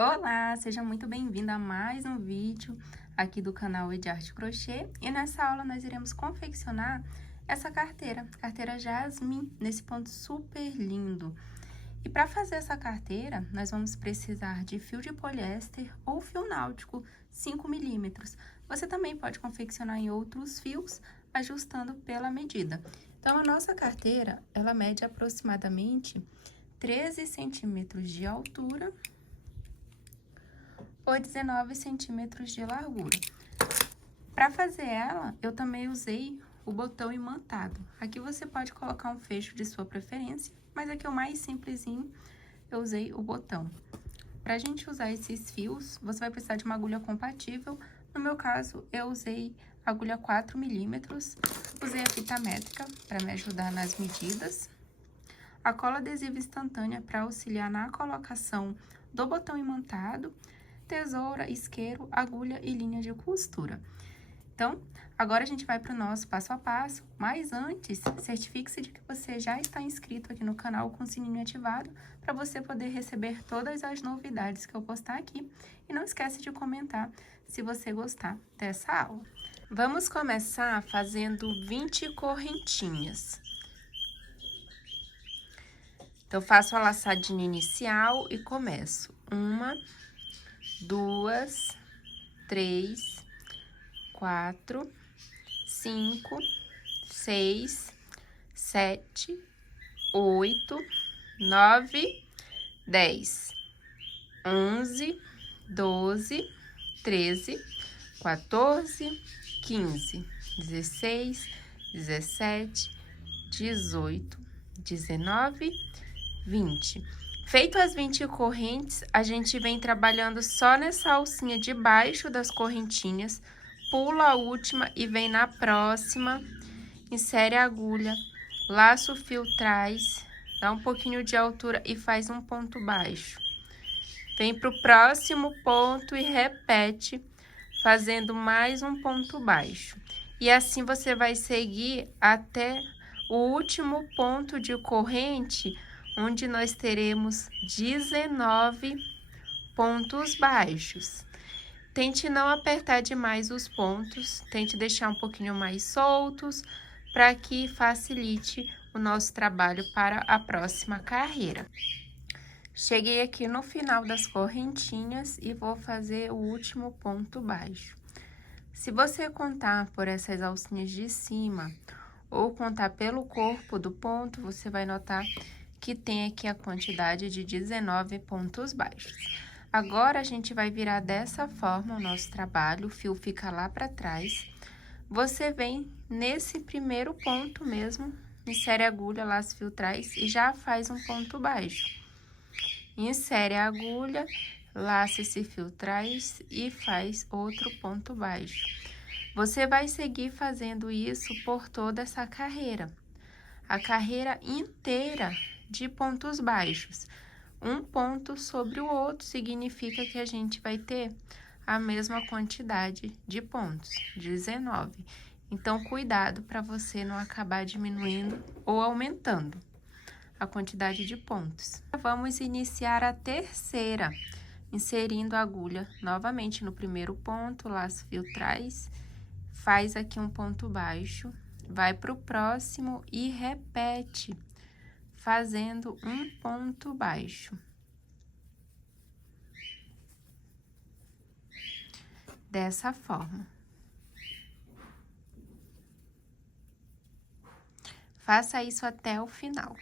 Olá, seja muito bem-vindo a mais um vídeo aqui do canal Ediarte Crochê. E nessa aula nós iremos confeccionar essa carteira Jasmim, nesse ponto super lindo. E para fazer essa carteira, nós vamos precisar de fio de poliéster ou fio náutico 5 milímetros. Você também pode confeccionar em outros fios, ajustando pela medida. Então, a nossa carteira, ela mede aproximadamente 13 centímetros de altura por 19 centímetros de largura. Para fazer ela, eu também usei o botão imantado. Aqui você pode colocar um fecho de sua preferência, mas aqui é o mais simplesinho, eu usei o botão. Para a gente usar esses fios, você vai precisar de uma agulha compatível. No meu caso, eu usei agulha 4 milímetros, usei a fita métrica para me ajudar nas medidas, a cola adesiva instantânea para auxiliar na colocação do botão imantado, tesoura, isqueiro, agulha e linha de costura. Então, agora a gente vai para o nosso passo a passo, mas antes, certifique-se de que você já está inscrito aqui no canal com o sininho ativado, para você poder receber todas as novidades que eu postar aqui. E não esquece de comentar se você gostar dessa aula. Vamos começar fazendo 20 correntinhas. Então, faço a laçadinha inicial e começo. 1, 2, 3, 4, 5, 6, 7, 8, 9, 10, 11, 12, 13, 14, 15, 16, 17, 18, 19, 20. Feito as 20 correntes, a gente vem trabalhando só nessa alcinha de baixo das correntinhas, pula a última e vem na próxima, insere a agulha, laça o fio trás, dá um pouquinho de altura e faz um ponto baixo. Vem para o próximo ponto e repete, fazendo mais um ponto baixo. E assim você vai seguir até o último ponto de corrente, onde nós teremos 19 pontos baixos. Tente não apertar demais os pontos, tente deixar um pouquinho mais soltos, para que facilite o nosso trabalho para a próxima carreira. Cheguei aqui no final das correntinhas e vou fazer o último ponto baixo. Se você contar por essas alcinhas de cima, ou contar pelo corpo do ponto, você vai notar que tem aqui a quantidade de 19 pontos baixos. Agora, a gente vai virar dessa forma o nosso trabalho, o fio fica lá para trás. Você vem nesse primeiro ponto mesmo, insere a agulha, laça o fio trás e já faz um ponto baixo. Insere a agulha, laça esse fio trás e faz outro ponto baixo. Você vai seguir fazendo isso por toda essa carreira. A carreira inteira de pontos baixos. Um ponto sobre o outro significa que a gente vai ter a mesma quantidade de pontos, 19. Então, cuidado para você não acabar diminuindo ou aumentando a quantidade de pontos. Vamos iniciar a terceira, inserindo a agulha novamente no primeiro ponto, laço fio trás, faz aqui um ponto baixo, vai para o próximo e repete, fazendo um ponto baixo. Dessa forma. Faça isso até o final.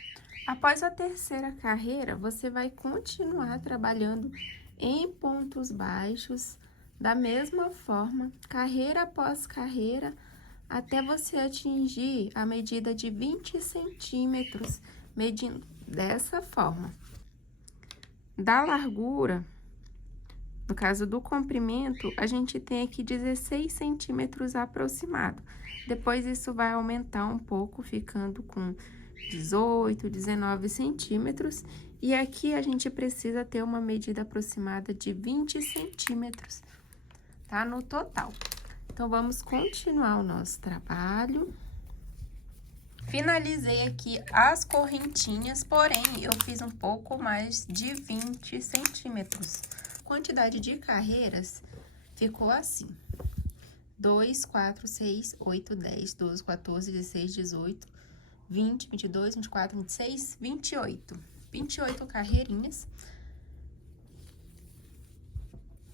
Após a terceira carreira, você vai continuar trabalhando em pontos baixos, da mesma forma, carreira após carreira, até você atingir a medida de 20 centímetros, medindo dessa forma. Da largura, no caso do comprimento, a gente tem aqui 16 centímetros aproximado. Depois, isso vai aumentar um pouco, ficando com 18, 19 centímetros. E aqui, a gente precisa ter uma medida aproximada de 20 centímetros, tá? No total. Então, vamos continuar o nosso trabalho. Finalizei aqui as correntinhas, porém, eu fiz um pouco mais de 20 centímetros. quantidade de carreiras ficou assim. 2, 4, 6, 8, 10, 12, 14, 16, 18, 20, 22, 24, 26, 28. 28 carreirinhas.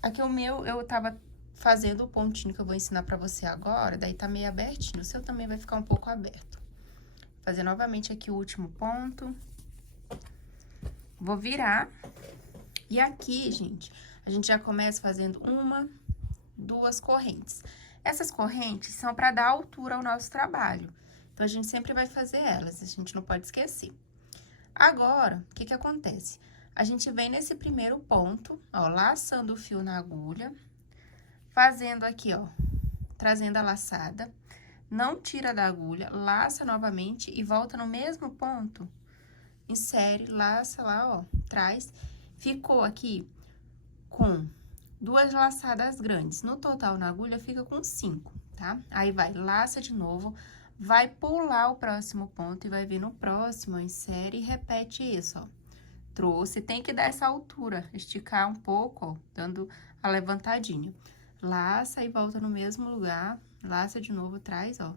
Aqui o meu, eu tava fazendo o pontinho que eu vou ensinar pra você agora, daí tá meio abertinho. O seu também vai ficar um pouco aberto. Vou fazer novamente aqui o último ponto. Vou virar. E aqui, gente, a gente já começa fazendo 1, 2 correntes. Essas correntes são para dar altura ao nosso trabalho. Então, a gente sempre vai fazer elas, a gente não pode esquecer. Agora, o que que acontece? A gente vem nesse primeiro ponto, ó, laçando o fio na agulha, fazendo aqui, ó, trazendo a laçada, não tira da agulha, laça novamente e volta no mesmo ponto, insere, laça lá, ó, traz, ficou aqui com 2 laçadas grandes. No total, na agulha, fica com 5, tá? Aí, vai, laça de novo, vai pular o próximo ponto e vai vir no próximo, insere e repete isso, ó. Trouxe, tem que dar essa altura, esticar um pouco, ó, dando a levantadinha. Laça e volta no mesmo lugar, laça de novo, traz, ó,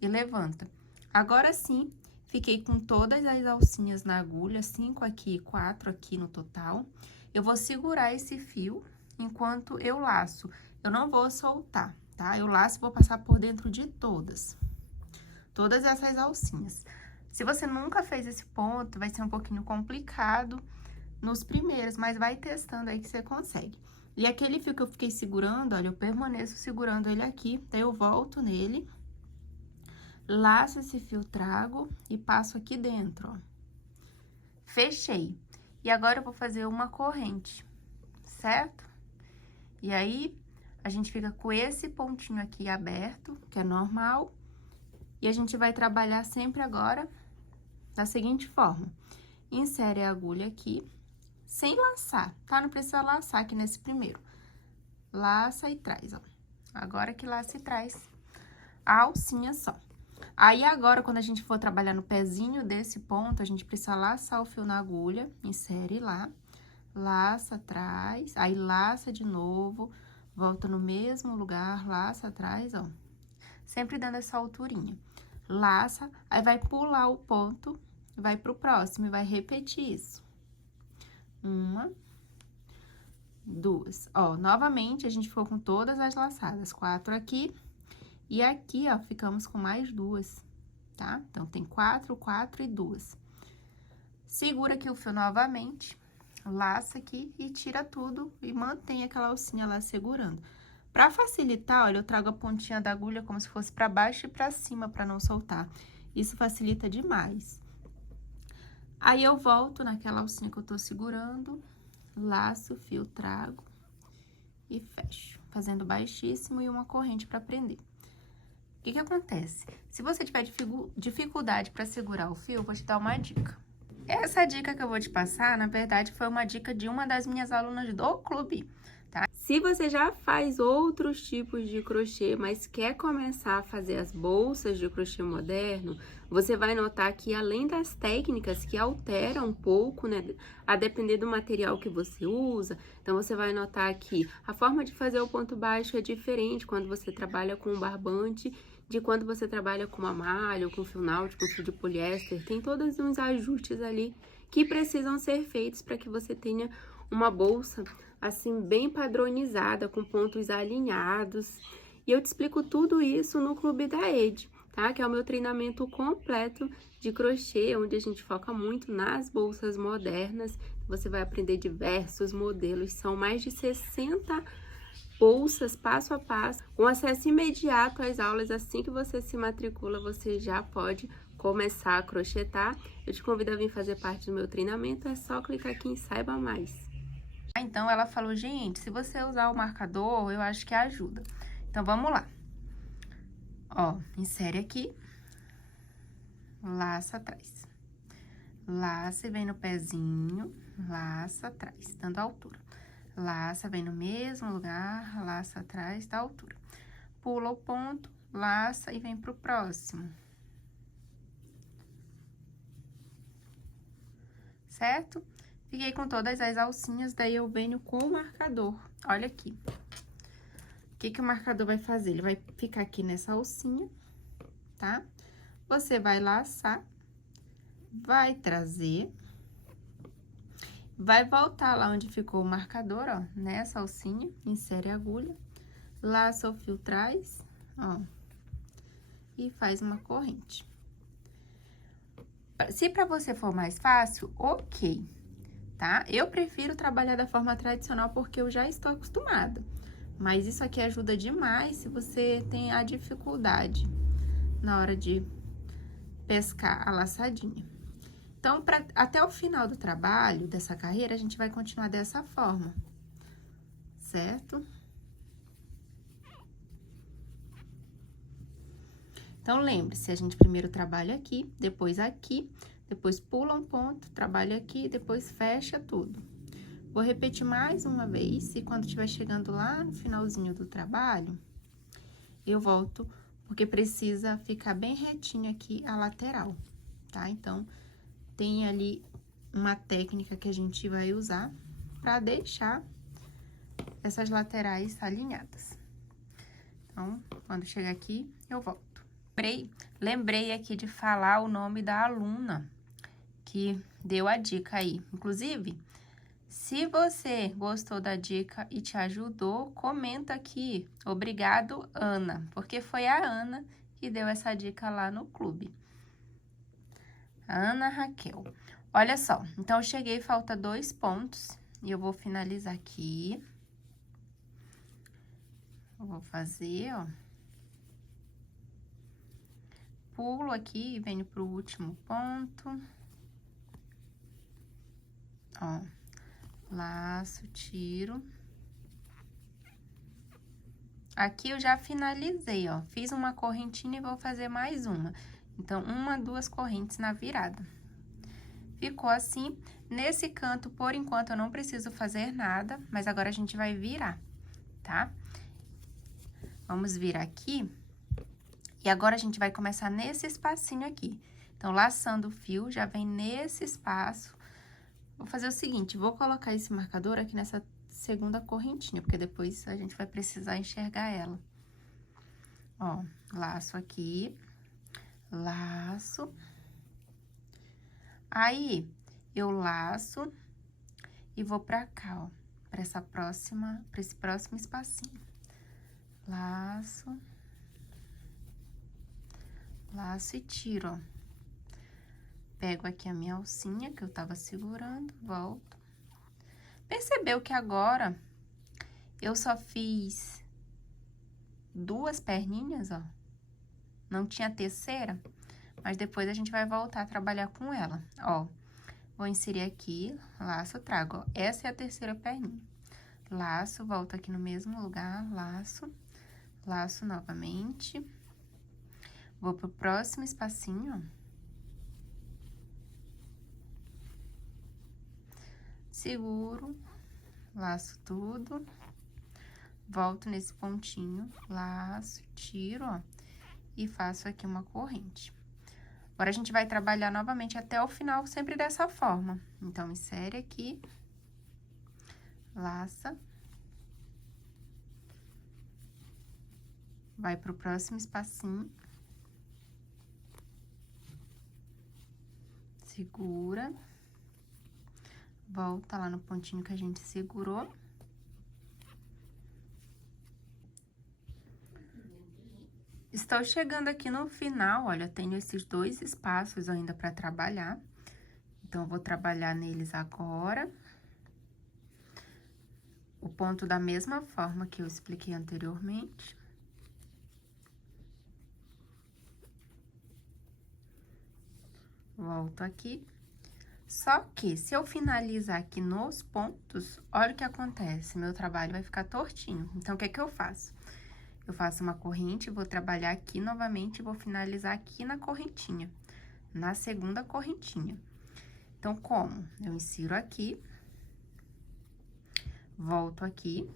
e levanta. Agora sim, fiquei com todas as alcinhas na agulha, 5 aqui, 4 aqui no total. Eu vou segurar esse fio enquanto eu laço. Eu não vou soltar, tá? Eu laço e vou passar por dentro de todas essas alcinhas. Se você nunca fez esse ponto, vai ser um pouquinho complicado nos primeiros, mas vai testando aí que você consegue. E aquele fio que eu fiquei segurando, olha, eu permaneço segurando ele aqui, daí eu volto nele, laço esse fio, trago e passo aqui dentro, ó. Fechei. E agora eu vou fazer uma corrente, certo? E aí, a gente fica com esse pontinho aqui aberto, que é normal, e a gente vai trabalhar sempre agora da seguinte forma. Insere a agulha aqui, sem laçar, tá? Não precisa laçar aqui nesse primeiro. Laça e traz, ó. Agora que laça e traz a alcinha só. Aí, agora, quando a gente for trabalhar no pezinho desse ponto, a gente precisa laçar o fio na agulha, insere lá, laça, traz, aí laça de novo, volta no mesmo lugar, laça, traz, ó. Sempre dando essa alturinha. Laça, aí vai pular o ponto, vai pro próximo e vai repetir isso. 1, 2. Ó, novamente, a gente ficou com todas as laçadas. 4 aqui. E aqui, ó, ficamos com mais 2, tá? Então, tem 4, 4 e 2. Segura aqui o fio novamente, laça aqui e tira tudo e mantém aquela alcinha lá segurando. Pra facilitar, olha, eu trago a pontinha da agulha como se fosse pra baixo e pra cima, pra não soltar. Isso facilita demais. Aí, eu volto naquela alcinha que eu tô segurando, laço o fio, trago e fecho, fazendo baixíssimo e uma corrente pra prender. O que que acontece? Se você tiver dificuldade pra segurar o fio, eu vou te dar uma dica. Essa dica que eu vou te passar, na verdade, foi uma dica de uma das minhas alunas do clube, tá? Se você já faz outros tipos de crochê, mas quer começar a fazer as bolsas de crochê moderno, você vai notar que além das técnicas que alteram um pouco, né, a depender do material que você usa, então você vai notar que a forma de fazer o ponto baixo é diferente quando você trabalha com um barbante de quando você trabalha com uma malha, ou com fio náutico, fio de poliéster. Tem todos uns ajustes ali que precisam ser feitos para que você tenha uma bolsa assim bem padronizada, com pontos alinhados. E eu te explico tudo isso no Clube da Ed, tá? Que é o meu treinamento completo de crochê, onde a gente foca muito nas bolsas modernas. Você vai aprender diversos modelos, são mais de 60 bolsas passo a passo, com acesso imediato às aulas. Assim que você se matricula, você já pode começar a crochetar. Eu te convido a vir fazer parte do meu treinamento, é só clicar aqui em Saiba Mais. Então, ela falou, gente, se você usar o marcador, eu acho que ajuda. Então, vamos lá. Ó, insere aqui, laça atrás. Laça e vem no pezinho, laça atrás, dando altura. Laça, vem no mesmo lugar, laça atrás, dá altura. Pula o ponto, laça e vem pro próximo. Certo? Fiquei com todas as alcinhas, daí eu venho com o marcador. Olha aqui. O que o marcador vai fazer? Ele vai ficar aqui nessa alcinha, tá? Você vai laçar, vai trazer, vai voltar lá onde ficou o marcador, ó, nessa alcinha, insere a agulha, laça o fio atrás, ó, e faz uma corrente. Se pra você for mais fácil, ok, tá? Eu prefiro trabalhar da forma tradicional porque eu já estou acostumada. Mas isso aqui ajuda demais se você tem a dificuldade na hora de pescar a laçadinha. Então, até o final do trabalho, dessa carreira, a gente vai continuar dessa forma, certo? Então, lembre-se, a gente primeiro trabalha aqui, depois pula um ponto, trabalha aqui, depois fecha tudo. Vou repetir mais uma vez, e quando estiver chegando lá no finalzinho do trabalho, eu volto, porque precisa ficar bem retinho aqui a lateral, tá? Então, tem ali uma técnica que a gente vai usar para deixar essas laterais alinhadas. Então, quando chegar aqui, eu volto. Lembrei aqui de falar o nome da aluna que deu a dica aí. Inclusive, se você gostou da dica e te ajudou, comenta aqui. Obrigado, Ana, porque foi a Ana que deu essa dica lá no clube. Ana Raquel. Olha só, então eu cheguei, falta 2 pontos e eu vou finalizar aqui. Eu vou fazer, ó. Pulo aqui e venho pro último ponto. Ó, laço, tiro. Aqui eu já finalizei, ó. Fiz uma correntinha e vou fazer mais uma. Então, 1, 2 correntes na virada. Ficou assim. Nesse canto, por enquanto, eu não preciso fazer nada, mas agora a gente vai virar, tá? Vamos virar aqui. E agora, a gente vai começar nesse espacinho aqui. Então, laçando o fio, já vem nesse espaço. Vou fazer o seguinte, vou colocar esse marcador aqui nessa segunda correntinha, porque depois a gente vai precisar enxergar ela. Ó, laço aqui, laço. Aí, eu laço e vou pra cá, ó, pra esse próximo espacinho. Laço. Laço e tiro, ó. Pego aqui a minha alcinha que eu tava segurando, volto. Percebeu que agora eu só fiz 2 perninhas, ó. Não tinha terceira, mas depois a gente vai voltar a trabalhar com ela, ó. Vou inserir aqui, laço, trago, ó. Essa é a terceira perninha. Laço, volto aqui no mesmo lugar, laço, laço novamente. Vou pro próximo espacinho, ó. Seguro, laço tudo, volto nesse pontinho, laço, tiro, ó, e faço aqui uma corrente. Agora, a gente vai trabalhar novamente até o final, sempre dessa forma. Então, insere aqui, laça, vai pro próximo espacinho, segura, volta lá no pontinho que a gente segurou. Estou chegando aqui no final, olha, tenho esses 2 espaços ainda para trabalhar. Então, eu vou trabalhar neles agora. O ponto da mesma forma que eu expliquei anteriormente. Volto aqui. Só que, se eu finalizar aqui nos pontos, olha o que acontece, meu trabalho vai ficar tortinho. Então, o que é que eu faço? Eu faço uma corrente, vou trabalhar aqui novamente e vou finalizar aqui na correntinha, na segunda correntinha. Então, como? Eu insiro aqui, volto aqui,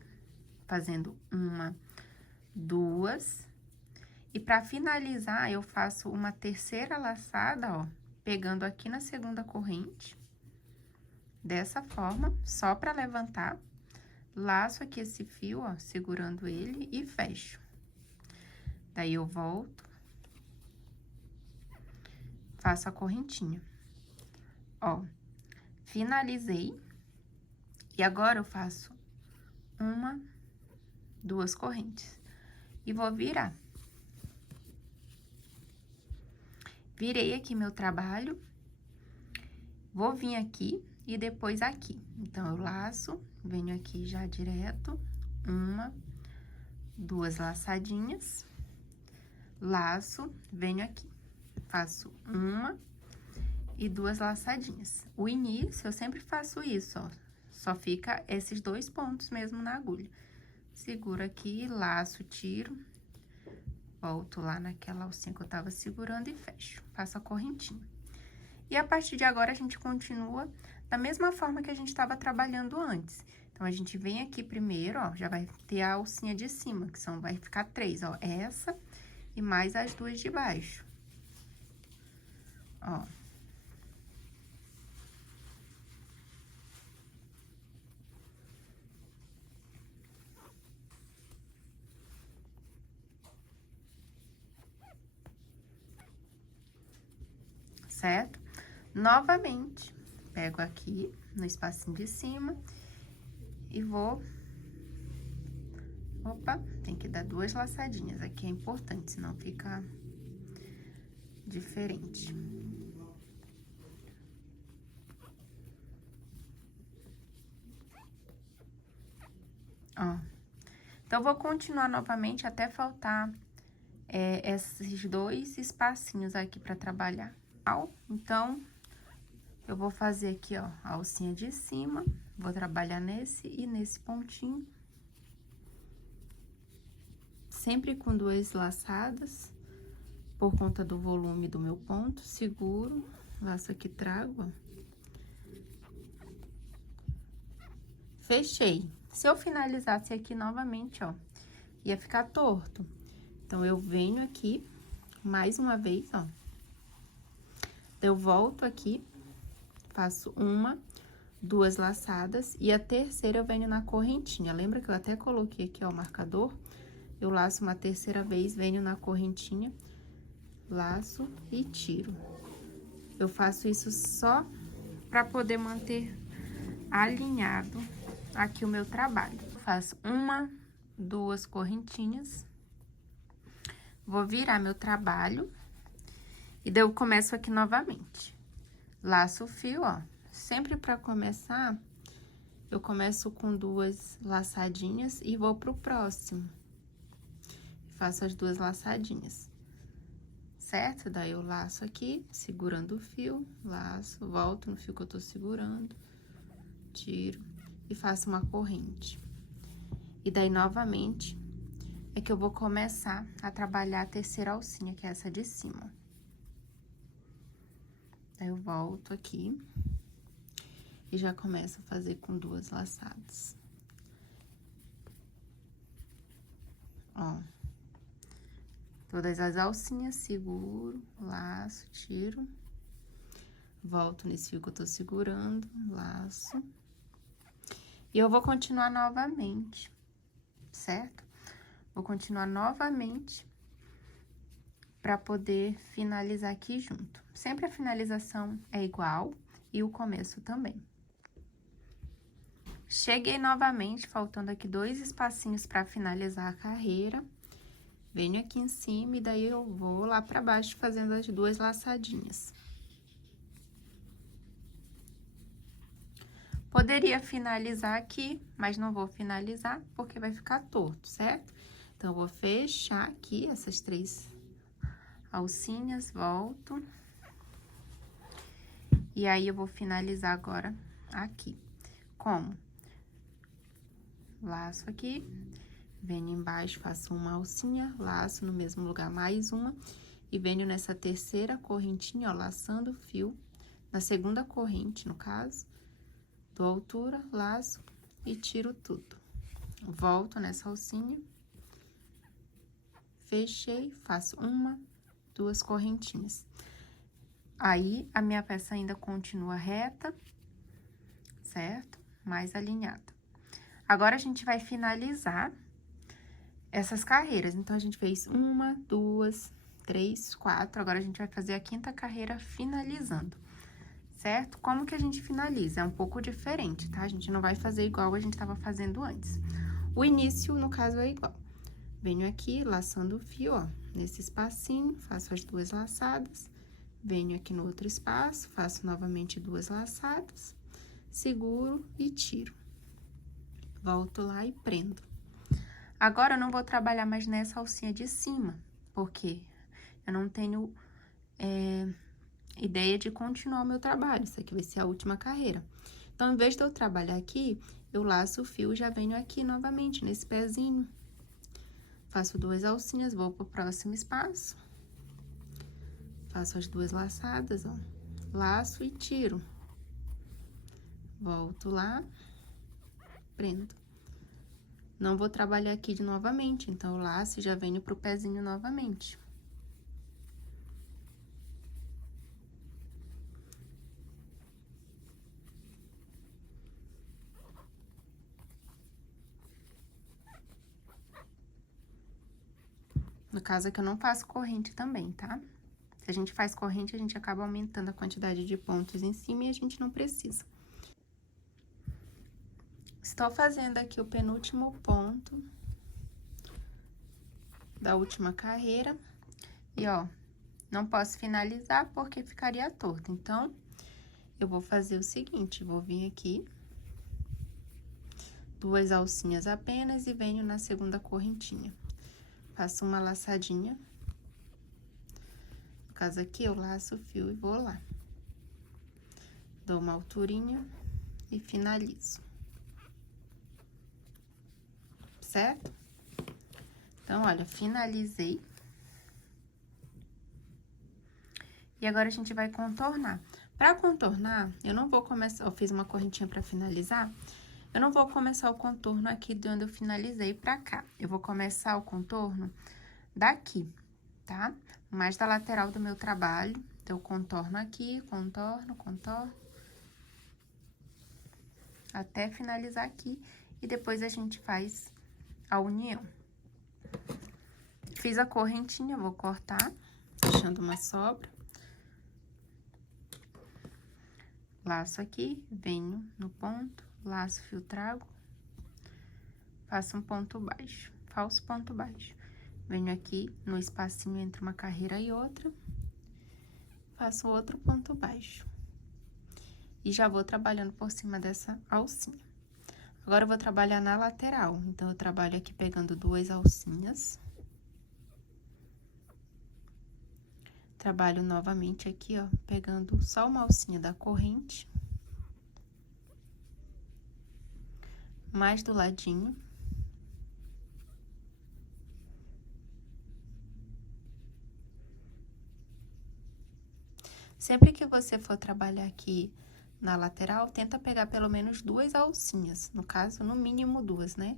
fazendo 1, 2, e para finalizar, eu faço uma terceira laçada, ó, pegando aqui na segunda corrente, dessa forma, só pra levantar. Laço aqui esse fio, ó, segurando ele e fecho. Daí, eu volto. Faço a correntinha. Ó, finalizei. E agora, eu faço 1, 2 correntes. E vou virar. Virei aqui meu trabalho. Vou vir aqui e depois aqui. Então, eu laço, venho aqui já direto. 1, 2 laçadinhas. Laço, venho aqui. Faço 1 e 2 laçadinhas. O início, eu sempre faço isso, ó. Só fica esses 2 pontos mesmo na agulha. Seguro aqui, laço, tiro. Volto lá naquela alcinha que eu tava segurando e fecho. Faço a correntinha. E a partir de agora, a gente continua da mesma forma que a gente tava trabalhando antes. Então, a gente vem aqui primeiro, ó, já vai ter a alcinha de cima, que vai ficar 3, ó. Essa e mais as 2 de baixo. Ó. Certo? Novamente, pego aqui no espacinho de cima e vou... Opa, tem que dar 2 laçadinhas, aqui é importante, senão fica diferente. Ó, então, vou continuar novamente até faltar esses 2 espacinhos aqui pra trabalhar. Então, eu vou fazer aqui, ó, a alcinha de cima, vou trabalhar nesse e nesse pontinho. Sempre com 2 laçadas, por conta do volume do meu ponto, seguro, laço aqui, trago, ó. Fechei. Se eu finalizasse aqui novamente, ó, ia ficar torto. Então, eu venho aqui, mais uma vez, ó. Eu volto aqui, faço 1, 2 laçadas, e a terceira eu venho na correntinha. Lembra que eu até coloquei aqui, ó, o marcador? Eu laço uma terceira vez, venho na correntinha, laço e tiro. Eu faço isso só pra poder manter alinhado aqui o meu trabalho. Faço 1, 2 correntinhas. Vou virar meu trabalho. E daí, eu começo aqui novamente. Laço o fio, ó. Sempre pra começar, eu começo com 2 laçadinhas e vou pro próximo. Faço as 2 laçadinhas. Certo? Daí, eu laço aqui, segurando o fio, laço, volto no fio que eu tô segurando, tiro e faço uma corrente. E daí, novamente, é que eu vou começar a trabalhar a terceira alcinha, que é essa de cima. Daí, eu volto aqui e já começo a fazer com 2 laçadas. Ó. Todas as alcinhas, seguro, laço, tiro. Volto nesse fio que eu tô segurando, laço. E eu vou continuar novamente, certo? Vou continuar novamente pra poder finalizar aqui junto. Sempre a finalização é igual e o começo também. Cheguei novamente, faltando aqui 2 espacinhos pra finalizar a carreira. Venho aqui em cima e daí eu vou lá pra baixo fazendo as 2 laçadinhas. Poderia finalizar aqui, mas não vou finalizar porque vai ficar torto, certo? Então, eu vou fechar aqui essas 3 alcinhas, volto. E aí, eu vou finalizar agora aqui. Como? Laço aqui, venho embaixo, faço uma alcinha, laço no mesmo lugar mais uma, e venho nessa terceira correntinha, ó, laçando o fio, na segunda corrente, no caso, dou altura, laço e tiro tudo. Volto nessa alcinha, fechei, faço 1, 2 correntinhas. Aí, a minha peça ainda continua reta, certo? Mais alinhada. Agora, a gente vai finalizar essas carreiras. Então, a gente fez 1, 2, 3, 4. Agora, a gente vai fazer a 5ª carreira finalizando, certo? Como que a gente finaliza? É um pouco diferente, tá? A gente não vai fazer igual a gente tava fazendo antes. O início, no caso, é igual. Venho aqui, laçando o fio, ó, nesse espacinho, faço as 2 laçadas, venho aqui no outro espaço, faço novamente 2 laçadas, seguro e tiro. Volto lá e prendo. Agora, eu não vou trabalhar mais nessa alcinha de cima, porque eu não tenho ideia de continuar o meu trabalho. Isso aqui vai ser a última carreira. Então, em vez de eu trabalhar aqui, eu laço o fio e já venho aqui novamente, nesse pezinho. Faço 2 alcinhas, vou pro próximo espaço. Faço as 2 laçadas, ó. Laço e tiro. Volto lá, prendo. Não vou trabalhar aqui de novamente, então, eu laço e já venho pro pezinho novamente. No caso aqui, eu não faço corrente também, tá? Se a gente faz corrente, a gente acaba aumentando a quantidade de pontos em cima e a gente não precisa. Estou fazendo aqui o penúltimo ponto da última carreira. E, ó, não posso finalizar porque ficaria torto. Então, eu vou fazer o seguinte, vou vir aqui, 2 alcinhas apenas e venho na segunda correntinha. Faço uma laçadinha. No caso aqui, eu laço o fio e vou lá. Dou uma alturinha e finalizo. Certo? Então, olha, finalizei. E agora, a gente vai contornar. Pra contornar, eu não vou começar... Eu fiz uma correntinha pra finalizar. Eu não vou começar o contorno aqui de onde eu finalizei pra cá. Eu vou começar o contorno daqui, tá? Mais da lateral do meu trabalho. Então, eu contorno aqui, contorno, contorno. Até finalizar aqui. E depois, a gente faz a união. Fiz a correntinha, vou cortar, deixando uma sobra. Laço aqui, venho no ponto, laço, fio, trago, faço um ponto baixo, falso ponto baixo. Venho aqui no espacinho entre uma carreira e outra, faço outro ponto baixo. E já vou trabalhando por cima dessa alcinha. Agora, eu vou trabalhar na lateral, então, eu trabalho aqui pegando 2 alcinhas. Trabalho novamente aqui, ó, pegando só uma alcinha da corrente. Mais do ladinho. Sempre que você for trabalhar aqui na lateral, tenta pegar pelo menos 2 alcinhas. No caso, no mínimo 2, né?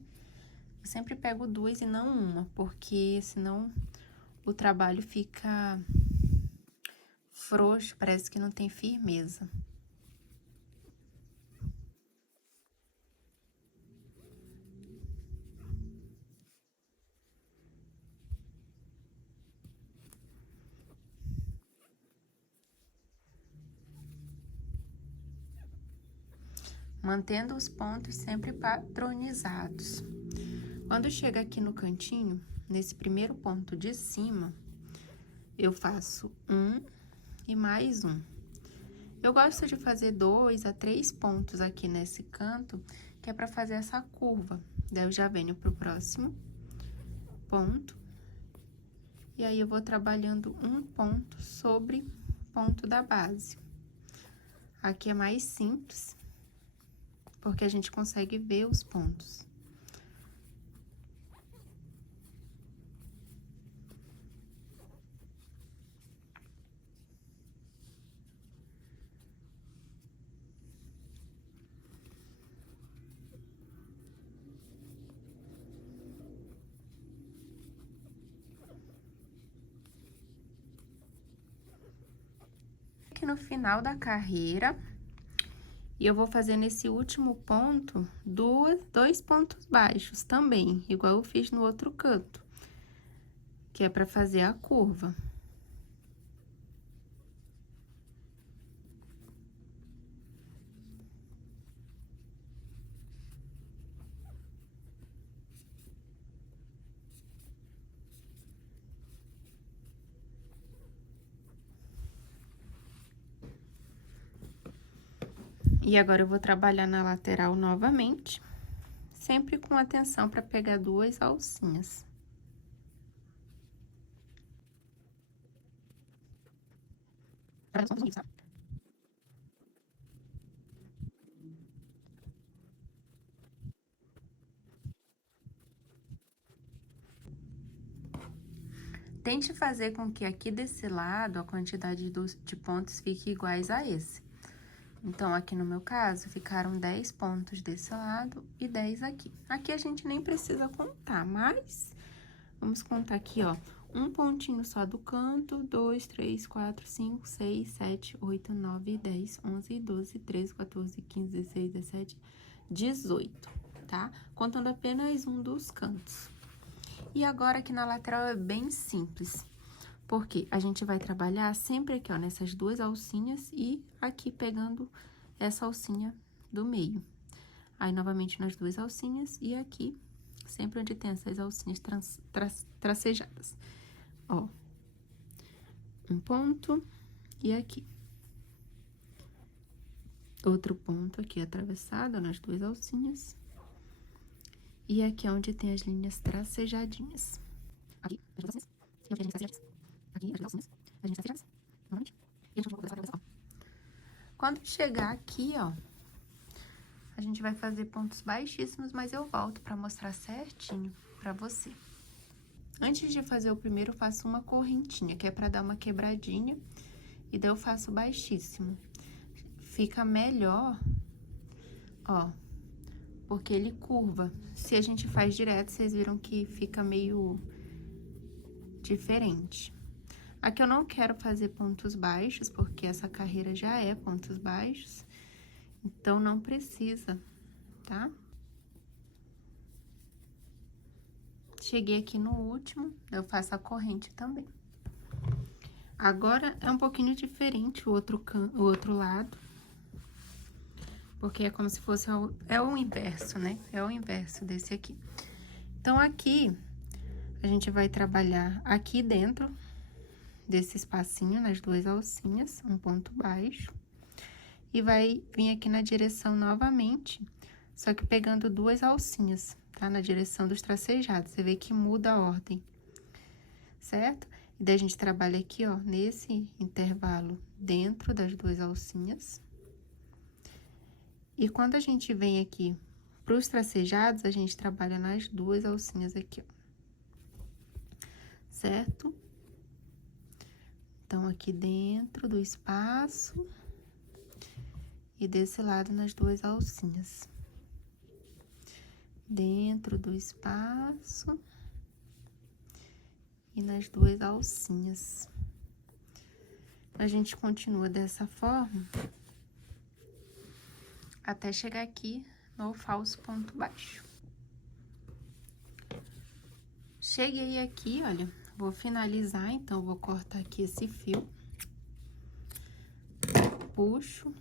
Eu sempre pego 2 e não uma, porque senão o trabalho fica frouxo, parece que não tem firmeza. Mantendo os pontos sempre padronizados. Quando chega aqui no cantinho, nesse primeiro ponto de cima, eu faço 1 e mais 1. Eu gosto de fazer 2 a 3 pontos aqui nesse canto, que é pra fazer essa curva. Daí, eu já venho pro próximo ponto. E aí, eu vou trabalhando um ponto sobre ponto da base. Aqui é mais simples, porque a gente consegue ver os pontos. Aqui no final da carreira, E eu vou fazer nesse último ponto, dois pontos baixos também, igual eu fiz no outro canto, que é pra fazer a curva. E agora eu vou trabalhar na lateral novamente, sempre com atenção para pegar duas alcinhas. Tente fazer com que aqui desse lado a quantidade de pontos fique iguais a esse. Então, aqui no meu caso, ficaram 10 pontos desse lado e 10 aqui. Aqui a gente nem precisa contar, mas vamos contar aqui, ó. Um pontinho só do canto, 2, 3, 4, 5, 6, 7, 8, 9, 10, 11, 12, 13, 14, 15, 16, 17, 18, tá? Contando apenas um dos cantos. E agora aqui na lateral é bem simples, porque a gente vai trabalhar sempre aqui, ó, nessas duas alcinhas e aqui pegando essa alcinha do meio. Aí, novamente, nas duas alcinhas e aqui, sempre onde tem essas alcinhas tracejadas. Ó, um ponto e aqui. Outro ponto aqui atravessado nas duas alcinhas. E aqui é onde tem as linhas tracejadinhas. Aqui, as duas alcinhas. E aqui as linhas tracejadas. Aqui, as duas alcinhas. As linhas tracejadas. Novamente. E a gente vai começar a Quando chegar aqui, ó, a gente vai fazer pontos baixíssimos, mas eu volto pra mostrar certinho pra você. Antes de fazer o primeiro, eu faço uma correntinha, que é pra dar uma quebradinha, e daí eu faço baixíssimo. Fica melhor, ó, porque ele curva. Se a gente faz direto, vocês viram que fica meio diferente. Aqui eu não quero fazer pontos baixos, porque essa carreira já é pontos baixos, então não precisa, tá? Cheguei aqui no último, eu faço a corrente também. Agora, é um pouquinho diferente o outro lado, porque é como se fosse o inverso, né? É o inverso desse aqui. Então, aqui, a gente vai trabalhar aqui dentro desse espacinho, nas duas alcinhas, um ponto baixo. E vai vir aqui na direção novamente, só que pegando duas alcinhas, tá? Na direção dos tracejados, você vê que muda a ordem, certo? E daí a gente trabalha aqui, ó, nesse intervalo dentro das duas alcinhas. E quando a gente vem aqui pros tracejados, a gente trabalha nas duas alcinhas aqui, ó. Certo? Então, aqui dentro do espaço e desse lado nas duas alcinhas. Dentro do espaço e nas duas alcinhas. A gente continua dessa forma até chegar aqui no falso ponto baixo. Cheguei aqui, olha, vou finalizar, então, vou cortar aqui esse fio. Puxo.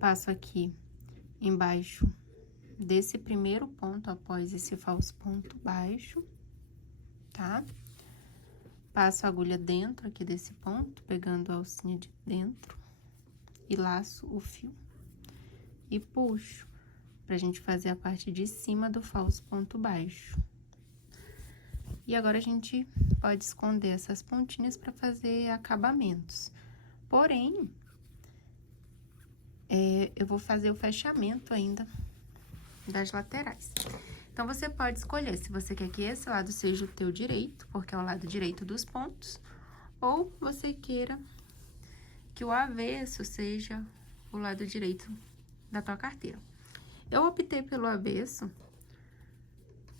Passo aqui embaixo desse primeiro ponto após esse falso ponto baixo, tá? Passo a agulha dentro aqui desse ponto, pegando a alcinha de dentro e laço o fio. E puxo pra gente fazer a parte de cima do falso ponto baixo. E agora, a gente pode esconder essas pontinhas pra fazer acabamentos. Porém, eu vou fazer o fechamento ainda das laterais. Então, você pode escolher se você quer que esse lado seja o teu direito, porque é o lado direito dos pontos, ou você queira que o avesso seja o lado direito da tua carteira. Eu optei pelo avesso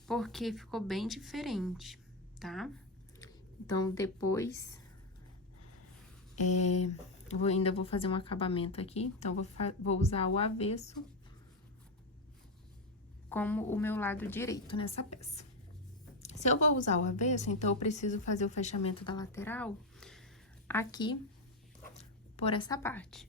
porque ficou bem diferente, tá? Então, depois, Ainda vou fazer um acabamento aqui, então vou usar o avesso como o meu lado direito nessa peça. Se eu vou usar o avesso, então eu preciso fazer o fechamento da lateral aqui por essa parte.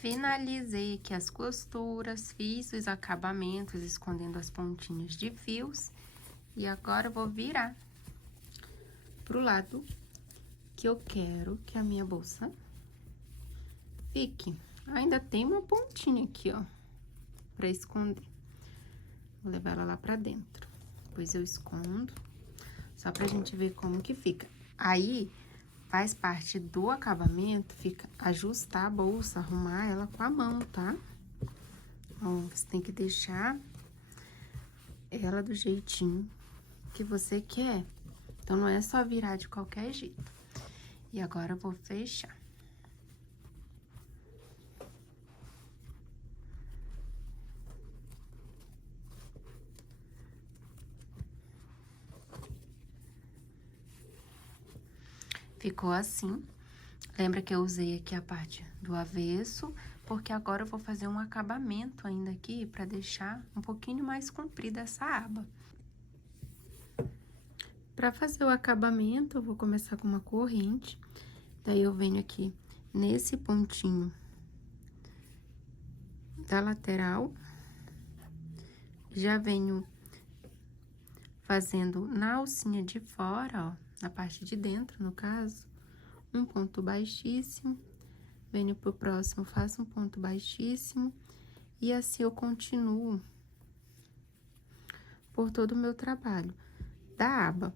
Finalizei aqui as costuras, fiz os acabamentos, escondendo as pontinhas de fios. E agora eu vou virar pro lado que eu quero que a minha bolsa fique. Ainda tem uma pontinha aqui, ó, pra esconder. Vou levar ela lá pra dentro. Depois eu escondo, só pra gente ver como que fica. Aí, faz parte do acabamento, fica ajustar a bolsa, arrumar ela com a mão, tá? Ó, você tem que deixar ela do jeitinho que você quer. Então, não é só virar de qualquer jeito. E agora, eu vou fechar. Ficou assim. Lembra que eu usei aqui a parte do avesso, porque agora eu vou fazer um acabamento ainda aqui pra deixar um pouquinho mais comprida essa aba. Pra fazer o acabamento, eu vou começar com uma corrente, daí eu venho aqui nesse pontinho da lateral, já venho fazendo na alcinha de fora, ó, na parte de dentro, no caso, um ponto baixíssimo, venho pro próximo, faço um ponto baixíssimo, e assim eu continuo por todo o meu trabalho da aba.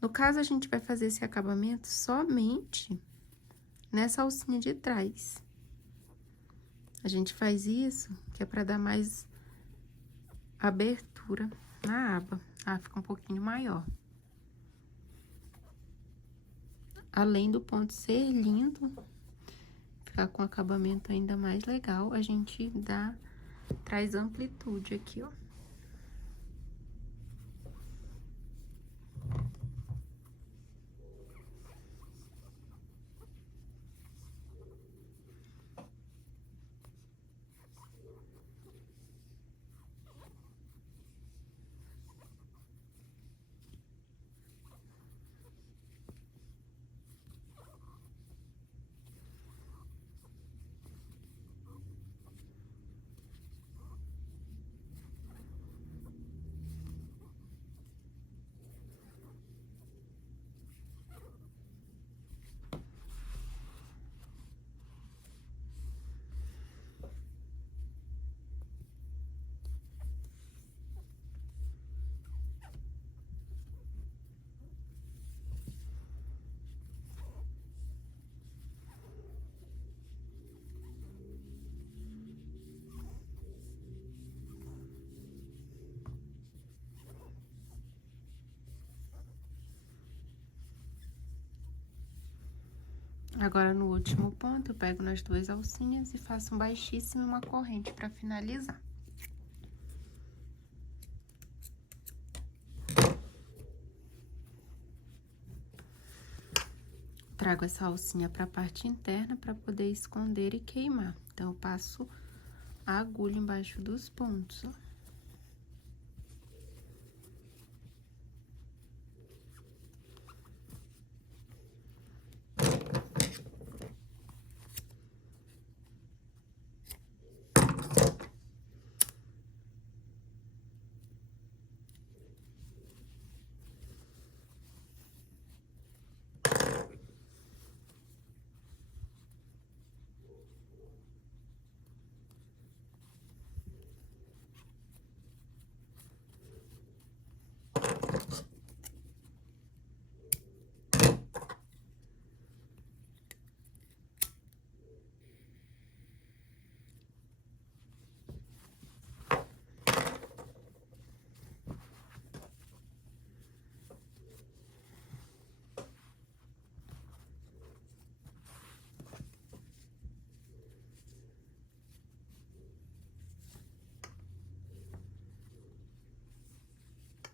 No caso, a gente vai fazer esse acabamento somente nessa alcinha de trás. A gente faz isso, que é pra dar mais abertura na aba. Ah, fica um pouquinho maior. Além do ponto ser lindo, ficar com acabamento ainda mais legal, a gente traz amplitude aqui, ó. Agora, no último ponto, eu pego nas duas alcinhas e faço um baixíssimo e uma corrente para finalizar. Trago essa alcinha para a parte interna para poder esconder e queimar. Então, eu passo a agulha embaixo dos pontos, ó.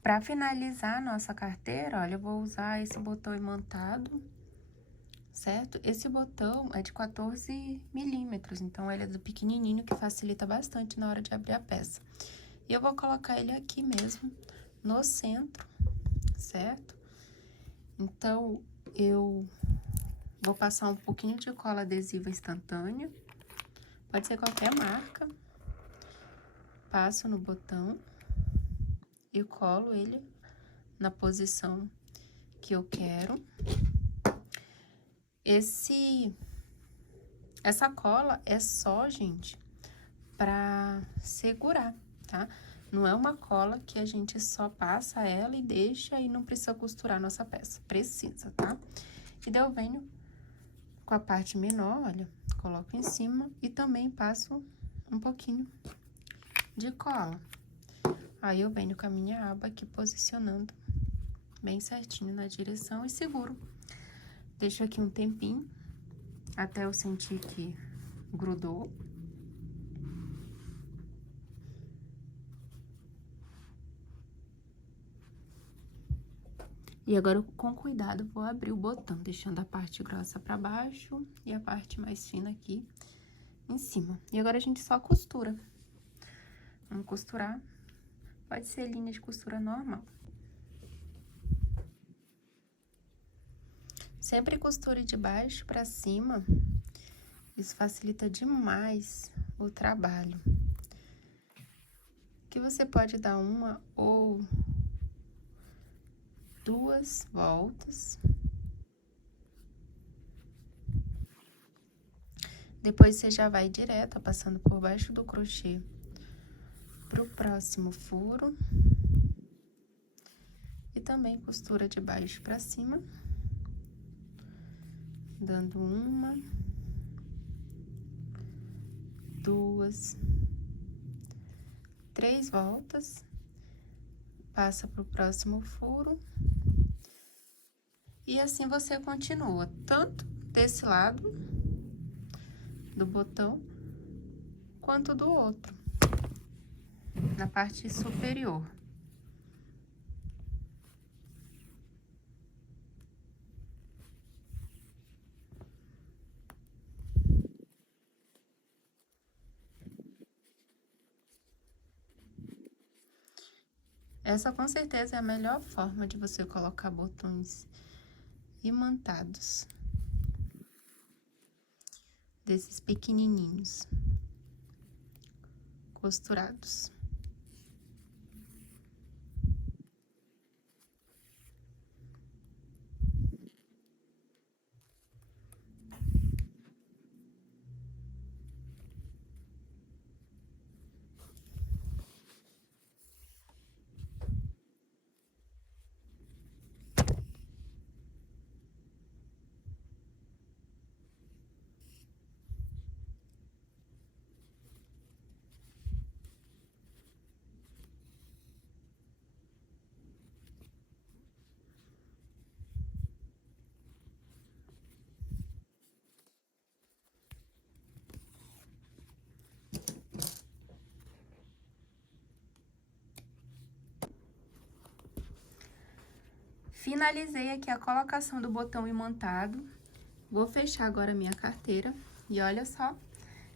Para finalizar a nossa carteira, olha, eu vou usar esse botão imantado, certo? Esse botão é de 14 milímetros, então ele é do pequenininho, que facilita bastante na hora de abrir a peça. E eu vou colocar ele aqui mesmo, no centro, certo? Então, eu vou passar um pouquinho de cola adesiva instantânea, pode ser qualquer marca. Passo no botão e colo ele na posição que eu quero. Essa cola é só, gente, pra segurar, tá? Não é uma cola que a gente só passa ela e deixa e não precisa costurar nossa peça. Precisa, tá? E daí eu venho com a parte menor, olha, coloco em cima e também passo um pouquinho de cola. Aí, eu venho com a minha aba aqui posicionando bem certinho na direção e seguro. Deixo aqui um tempinho, até eu sentir que grudou. E agora, com cuidado, vou abrir o botão, deixando a parte grossa pra baixo e a parte mais fina aqui em cima. E agora, a gente só costura. Vamos costurar. Pode ser linha de costura normal. Sempre costure de baixo pra cima. Isso facilita demais o trabalho. Que você pode dar uma ou duas voltas. Depois, você já vai direto, passando por baixo do crochê pro próximo furo. E também costura de baixo pra cima. Dando uma, duas, três voltas. Passa pro próximo furo. E assim você continua, tanto desse lado do botão, quanto do outro, na parte superior. Essa, com certeza, é a melhor forma de você colocar botões imantados. Desses pequenininhos, costurados. Finalizei aqui a colocação do botão imantado. Vou fechar agora a minha carteira e olha só,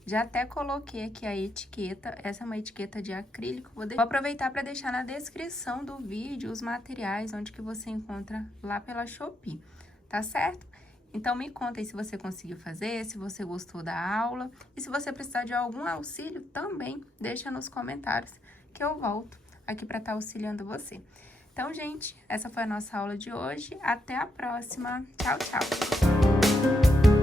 já até coloquei aqui a etiqueta, essa é uma etiqueta de acrílico. Vou aproveitar para deixar na descrição do vídeo os materiais onde que você encontra lá pela Shopee, tá certo? Então, me conta aí se você conseguiu fazer, se você gostou da aula e se você precisar de algum auxílio também, deixa nos comentários que eu volto aqui para estar auxiliando você. Então, gente, essa foi a nossa aula de hoje. Até a próxima. Tchau, tchau!